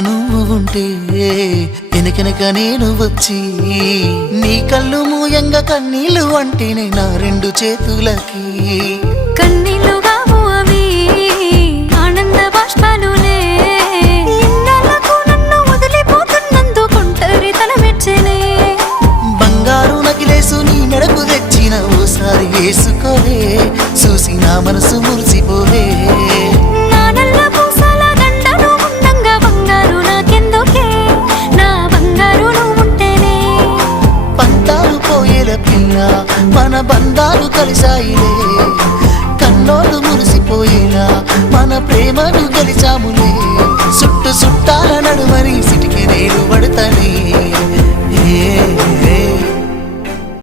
నువ్వు ఉంటే వెనకెనక నేను వచ్చి నీ కళ్ళు మూయంగా కన్నీళ్ళు అంటేనే నా రెండు చేతులకి కన్నీళ్ళుగావు అవి ఆనంద బాష్పాలులే ఇన్నాళ్ళకు నన్ను వదిలిపోతున్నందుకు ఒంటరితనం మెచ్చనే బంగారు నకిలేసు నీ మెడకు తెచ్చిన ఓసారి వేసుకోవే చూసి నా మనసు మురిసిపోవే మన బంధాలు కలిసాయిలే కన్నోళ్ళు మురిసిపోయేలా మన ప్రేమను గెలిచాములే చుట్టాల నడుమని సిటికి నేను పడతానే